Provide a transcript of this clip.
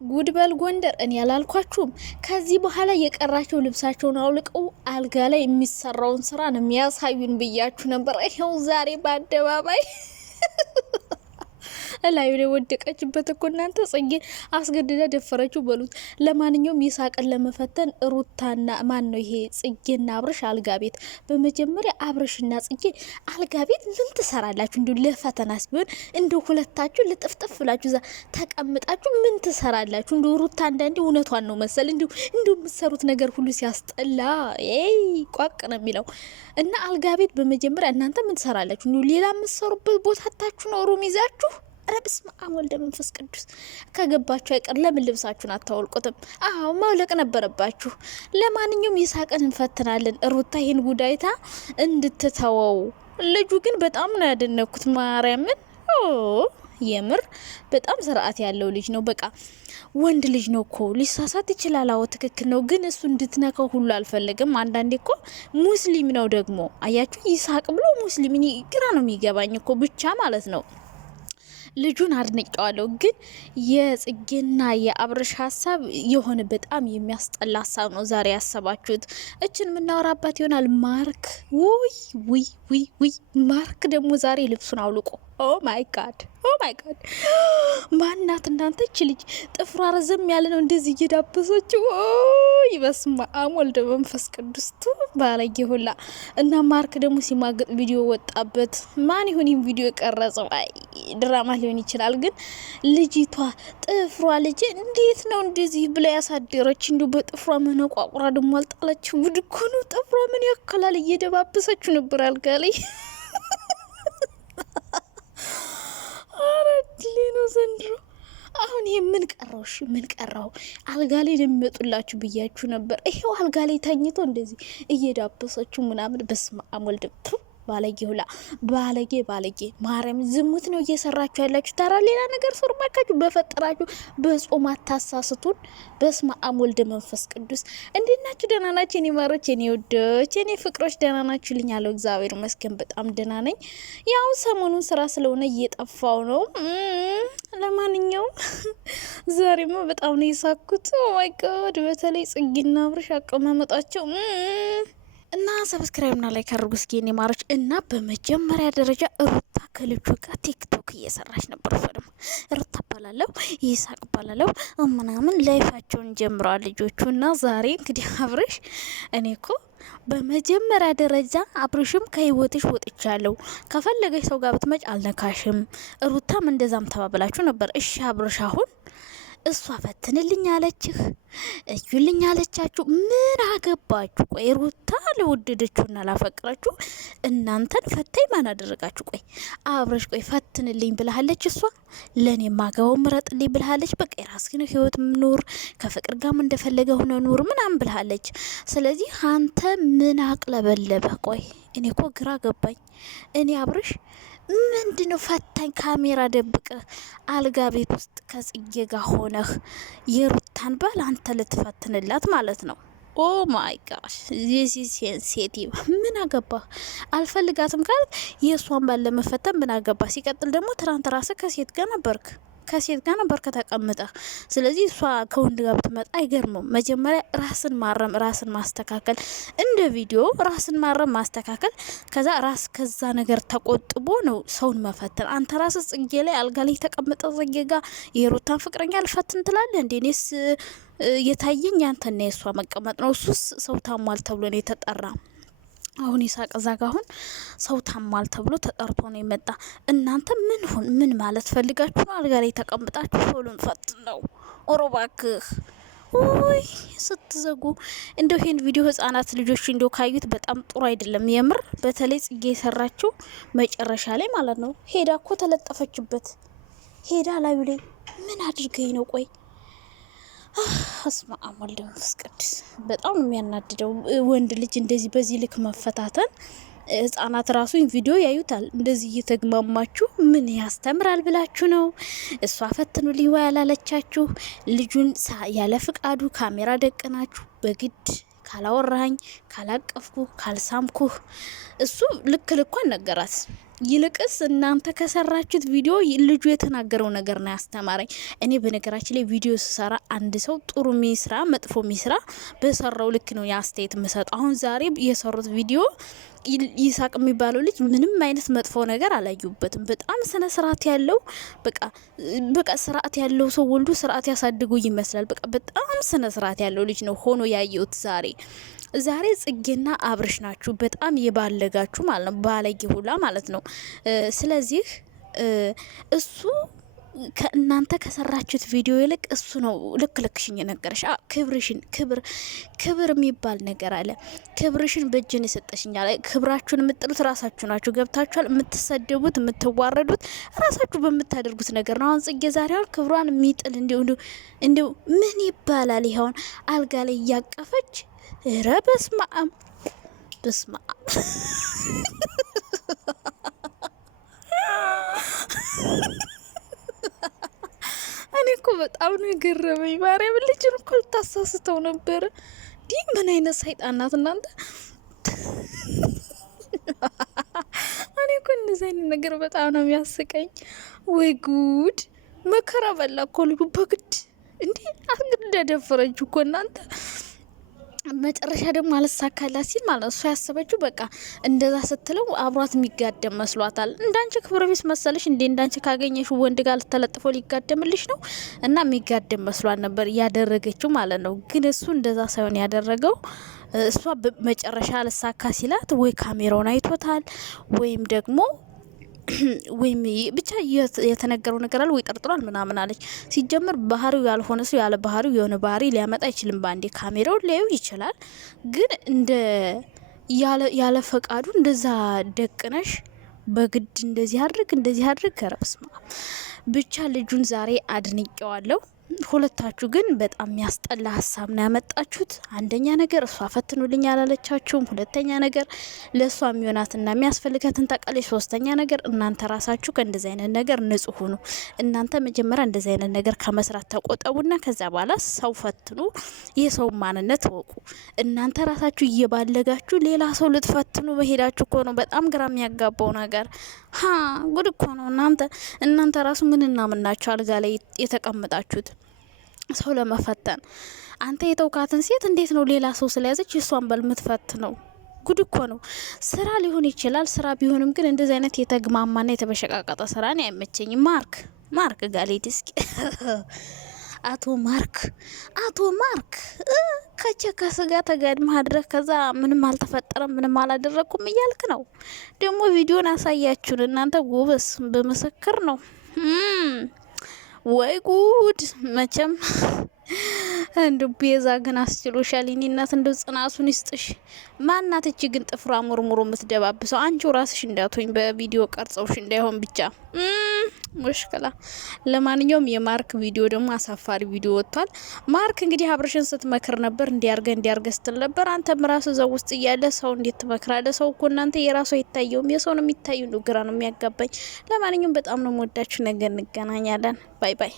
ጉድበል ጎንደር እኔ ያላልኳችሁም። ከዚህ በኋላ የቀራቸው ልብሳቸውን አውልቀው አልጋ ላይ የሚሰራውን ስራ ነው የሚያሳዩን ብያችሁ ነበር። ይሄው ዛሬ በአደባባይ ላዩ ላይ ወደቀችበት እኮ እናንተ። ጽጌ አስገድዳ ደፈረችው በሉት። ለማንኛውም ይሳቅን ለመፈተን ሩታና ማን ነው ይሄ ጽጌና አብርሽ አልጋ ቤት። በመጀመሪያ አብርሽና ጽጌ አልጋ ቤት ምን ትሰራላችሁ? እንዲሁ ለፈተናስ ቢሆን እንዲሁ ሁለታችሁ ልጥፍጥፍ ብላችሁ እዛ ተቀምጣችሁ ምን ትሰራላችሁ? እንዲሁ ሩታ አንዳንዴ እውነቷን ነው መሰል እንዲሁ የምትሰሩት ነገር ሁሉ ሲያስጠላ ቋቅ ነው የሚለው። እና አልጋ ቤት በመጀመሪያ እናንተ ምን ትሰራላችሁ? እንዲሁ ሌላ የምትሰሩበት ቦታ ታችሁ ነው ሩም ይዛችሁ። ረብስ ማአም ወልደ መንፈስ ቅዱስ ከገባችሁ አይቀር ለምን ልብሳችሁን አታወልቁትም? አዎ ማውለቅ ነበረባችሁ። ለማንኛውም ይሳቅን እንፈትናለን። ሩታ ይሄን ጉዳይታ እንድትተወው። ልጁ ግን በጣም ነው ያደነኩት ማርያምን። የምር በጣም ስርዓት ያለው ልጅ ነው። በቃ ወንድ ልጅ ነው እኮ ሊሳሳት ይችላል። አዎ ትክክል ነው። ግን እሱ እንድትነካው ሁሉ አልፈለግም። አንዳንዴ እኮ ሙስሊም ነው ደግሞ አያችሁ። ይሳቅ ብሎ ሙስሊም ግራ ነው የሚገባኝ እኮ ብቻ ማለት ነው። ልጁን አድንቀዋለሁ። ግን የጽጌና የአብርሽ ሀሳብ የሆነ በጣም የሚያስጠላ ሀሳብ ነው ዛሬ ያሰባችሁት። እችን የምናወራባት ይሆናል። ማርክ ውይ ማርክ ደግሞ ዛሬ ልብሱን አውልቆ ኦ ማይ ጋድ ማናት እናንተ? እች ልጅ ጥፍሯ ረዘም ያለ ነው እንደዚህ እየዳበሰችው ይበስማ አሞልደ መንፈስ ቅዱስ ባለጌ ሁላ። እና ማርክ ደግሞ ሲማገጥ ቪዲዮ ወጣበት። ማን ይሁን ይህን ቪዲዮ የቀረጸው? አይ ድራማ ሊሆን ይችላል። ግን ልጅቷ ጥፍሯ ልጅ እንዴት ነው እንደዚህ ብላ ያሳደረች? እንዲሁ በጥፍሯ መነቋቁራ ደግሞ አልጣለች። ውድ እኮ ነው ጥፍሯ ምን ያክላል። እየደባበሰችው ነበር አልጋ ላይ። አረድሌ ነው ዘንድሮ። አሁን ይሄ ምን ቀረው? እሺ ምን ቀረው? አልጋ ላይ የሚመጡላችሁ ብያችሁ ነበር። ይሄው አልጋ ላይ ተኝቶ እንደዚህ እየዳበሰችው ምናምን። በስመ አብ ወልድ ባለጌ ሁላ ባለጌ ማርያም ዝሙት ነው እየሰራችሁ ያላችሁ። ታራ ሌላ ነገር ስሩ ባካችሁ በፈጠራችሁ። በጾም አታሳስቱን። በስመ አብ ወልድ መንፈስ ቅዱስ። እንዴት ናችሁ? ደህና ናችሁ? እኔ ማሮች፣ እኔ ወዶች፣ እኔ ፍቅሮች ደህና ናችሁ? ልኛለሁ እግዚአብሔር ይመስገን በጣም ደህና ነኝ። ያው ሰሞኑን ስራ ስለሆነ እየጠፋው ነው። ለማንኛውም ዛሬማ በጣም ነው የሳኩት። ኦ ማይ ጋድ በተለይ ጽጌና አብርሽ አቀማመጣቸው እና ሰብስክራይብ ና ላይክ አድርጉ እስኪ የኔ ማሮች። እና በመጀመሪያ ደረጃ ሩታ ከልጁ ጋር ቲክቶክ እየሰራች ነበር። ደግሞ ሩታ ባላለው ይሳቅ ባላለው ምናምን ላይፋቸውን ጀምረዋል ልጆቹ። እና ዛሬ እንግዲህ አብርሽ እኔ እኮ በመጀመሪያ ደረጃ አብርሽም ከህይወትሽ ወጥቻለሁ፣ ከፈለገች ሰው ጋር ብትመጭ አልነካሽም። ሩታም እንደዛም ተባብላችሁ ነበር። እሺ አብርሽ አሁን እሷ ፈትንልኝ አለችህ፣ እዩልኝ አለቻችሁ። ምን አገባችሁ? ቆይ ሩታ ለወደደችውና ላፈቅራችሁ እናንተን ፈታኝ ማን አደረጋችሁ? ቆይ አብረሽ ቆይ ፈትንልኝ ብለሃለች እሷ። ለኔ ማገባው ምረጥልኝ ብለሃለች። በቃ የራስህን ህይወት ኑር፣ ከፍቅር ጋርም እንደፈለገ ሆነ ኑር ምናምን ብለሃለች። ስለዚህ አንተ ምን አቅለበለበ? ቆይ እኔ እኮ ግራ ገባኝ። እኔ አብረሽ ምንድነው ፈታኝ? ካሜራ ደብቀ አልጋ ቤት ውስጥ ከጽጌ ጋር ሆነህ የሩታን ባል አንተ ልትፈትንላት ማለት ነው? ኦ ማይ ጋሽ ዚስ ሴንሲቲቭ። ምን አገባ? አልፈልጋትም ካል የእሷን ባል ለመፈተን ምን አገባ? ሲቀጥል ደግሞ ትናንት ራስህ ከሴት ጋር ነበርክ ተቀምጠ። ስለዚህ እሷ ከወንድ ጋር ብትመጣ አይገርምም። መጀመሪያ ራስን ማረም፣ ራስን ማስተካከል፣ እንደ ቪዲዮ ራስን ማረም ማስተካከል። ከዛ ነገር ተቆጥቦ ነው ሰውን መፈተን። አንተ ራስ ጽጌ ላይ አልጋ ላይ ተቀምጠ ጽጌ ጋር የሩታን ፍቅረኛ አልፈትን ትላለህ እንዴ? እኔስ የታየኝ ያንተና የእሷ መቀመጥ ነው። እሱስ ሰው ታሟል ተብሎ ነው የተጠራ። አሁን ይሳቅ ዛጋ አሁን ሰው ታሟል ተብሎ ተጠርቶ ነው የመጣ። እናንተ ምን ማለት ፈልጋችሁ ነው? አልጋ ላይ ተቀምጣችሁ ፎሉን ፈጥ ነው ኦሮባክህ ወይ ስትዘጉ። እንደው ይሄን ቪዲዮ ህጻናት ልጆች እንደው ካዩት በጣም ጥሩ አይደለም የምር። በተለይ ጽጌ የሰራችው መጨረሻ ላይ ማለት ነው። ሄዳ እኮ ተለጠፈችበት። ሄዳ ላዩ ላይ ምን አድርገኝ ነው? ቆይ አስማ አሞልደ መንፈስ ቅዱስ በጣም ነው የሚያናድደው። ወንድ ልጅ እንደዚህ በዚህ ልክ መፈታተን። ህጻናት ራሱ ቪዲዮ ያዩታል። እንደዚህ እየተግማማችሁ ምን ያስተምራል ብላችሁ ነው? እሷ ፈትኑልኝ ወይ ያላለቻችሁ ልጁን ያለ ፍቃዱ ካሜራ ደቀናችሁ በግድ ካላወራኝ፣ ካላቀፍኩ፣ ካልሳምኩ እሱ ልክ ልኳን ነገራት። ይልቅስ እናንተ ከሰራችሁት ቪዲዮ ልጁ የተናገረው ነገር ነው ያስተማረኝ። እኔ በነገራችን ላይ ቪዲዮ ስሰራ አንድ ሰው ጥሩ ሚስራ መጥፎ ሚስራ በሰራው ልክ ነው የአስተያየት የምሰጠው። አሁን ዛሬ የሰሩት ቪዲዮ ይሳቅ የሚባለው ልጅ ምንም አይነት መጥፎ ነገር አላዩበትም። በጣም ስነ ስርዓት ያለው በቃ ስርዓት ያለው ሰው ወልዶ ስርዓት ያሳድጉ ይመስላል። በጣም ስነ ስርዓት ያለው ልጅ ነው ሆኖ ያየሁት ዛሬ ጽጌና አብርሽ ናችሁ በጣም የባለጋችሁ ማለት ነው፣ ባለጌ ሁላ ማለት ነው። ስለዚህ እሱ ከእናንተ ከሰራችሁት ቪዲዮ ይልቅ እሱ ነው ልክሽኝ ነገርሽ። ክብር የሚባል ነገር አለ። ክብርሽን በእጅን የሰጠሽኛል። ክብራችሁን የምጥሉት ራሳችሁ ናችሁ። ገብታችኋል? የምትሰደቡት የምትዋረዱት ራሳችሁ በምታደርጉት ነገር ነው። አሁን ጽጌ ዛሬ አሁን ክብሯን የሚጥል እንዲሁ ምን ይባላል? ይኸውን አልጋ ላይ እያቀፈች ረ በስማም እኔ እኮ በጣም ነው የገረመኝ። ማርያም ልጅን እኮ ልታሳስተው ነበረ። ዲህ ምን አይነት ሰይጣን ናት እናንተ! እኔ እኮ እንደዚህ አይነት ነገር በጣም ነው የሚያስቀኝ። ወይ ጉድ! መከራ በላ እኮ ልጁ በግድ እንዲህ እንደደፈረች እኮ እናንተ። መጨረሻ ደግሞ አልሳካላት ሲል ማለት እሷ ያሰበችው በቃ እንደዛ ስትለው አብሯት የሚጋደም መስሏታል። እንዳንቺ ክብረ ቢስ መሰለሽ እንዴ? እንዳንቺ ካገኘሽ ወንድ ጋር ልተለጥፎ ሊጋደምልሽ ነው? እና የሚጋደም መስሏት ነበር ያደረገችው ማለት ነው። ግን እሱ እንደዛ ሳይሆን ያደረገው እሷ መጨረሻ አልሳካ ሲላት ወይ ካሜራውን አይቶታል ወይም ደግሞ ወይም ብቻ የተነገረው ነገር አለ ወይ ጠርጥሯል ምናምን አለች። ሲጀምር ባህሪው ያልሆነ ሰው ያለ ባህሪው የሆነ ባህሪ ሊያመጣ አይችልም። ባንዴ ካሜራው ሊያዩ ይችላል። ግን እንደ ያለ ፈቃዱ እንደዛ ደቅነሽ በግድ እንደዚህ አድርግ ከረብስማ ብቻ ልጁን ዛሬ አድንቄዋለሁ። ሁለታችሁ ግን በጣም የሚያስጠላ ሀሳብ ነው ያመጣችሁት። አንደኛ ነገር እሷ ፈትኑልኝ አላለቻችሁም። ሁለተኛ ነገር ለእሷ የሚሆናትና የሚያስፈልጋትን ታውቃለች። ሶስተኛ ነገር እናንተ ራሳችሁ ከእንደዚህ አይነት ነገር ንጹህ ሁኑ። እናንተ መጀመሪያ እንደዚህ አይነት ነገር ከመስራት ተቆጠቡና ከዛ በኋላ ሰው ፈትኑ፣ የሰው ማንነት ወቁ። እናንተ ራሳችሁ እየባለጋችሁ ሌላ ሰው ልትፈትኑ መሄዳችሁ እኮ ነው በጣም ግራ የሚያጋባው ነገር። ጉድ እኮ ነው እናንተ ራሱ ምንና ምናችሁ አልጋ ላይ የተቀመጣችሁት ሰው ለመፈተን። አንተ የተውካትን ሴት እንዴት ነው ሌላ ሰው ስለያዘች እሷን በልምትፈት ነው? ጉድ እኮ ነው። ስራ ሊሆን ይችላል። ስራ ቢሆንም ግን እንደዚህ አይነት የተግማማና የተበሸቃቀጠ ስራ ነው አይመቸኝም። ማርክ ጋሌት እስኪ አቶ ማርክ ከቸከስ ጋር ተጋድመህ አድረህ ከዛ ምንም አልተፈጠረም ምንም አላደረኩም እያልክ ነው። ደግሞ ቪዲዮን አሳያችሁን እናንተ ጎበስ በመሰክር ነው። ወይ ጉድ! መቼም እንዱ ቤዛ ግን አስችሎሻል። እኔ እናት እንደ ጽናቱን ይስጥሽ። ማናት እቺ ግን ጥፍሯ ሙርሙሩ የምትደባብሰው? አንቺው ራስሽ እንዳትሆኝ በቪዲዮ ቀርጸውሽ እንዳይሆን ብቻ ሙሽከላ። ለማንኛውም የማርክ ቪዲዮ ደግሞ አሳፋሪ ቪዲዮ ወጥቷል። ማርክ እንግዲህ አብርሽን ስትመክር ነበር፣ እንዲያርገ ስትል ነበር። አንተም ራስ እዛው ውስጥ እያለ ሰው እንዴት ትመክራለህ? ሰው እኮ እናንተ የራሱ አይታየውም፣ የሰው ነው የሚታየው። ግራ ነው የሚያጋባኝ። ለማንኛውም በጣም ነው የምወዳችሁ። ነገ እንገናኛለን። ባይ ባይ።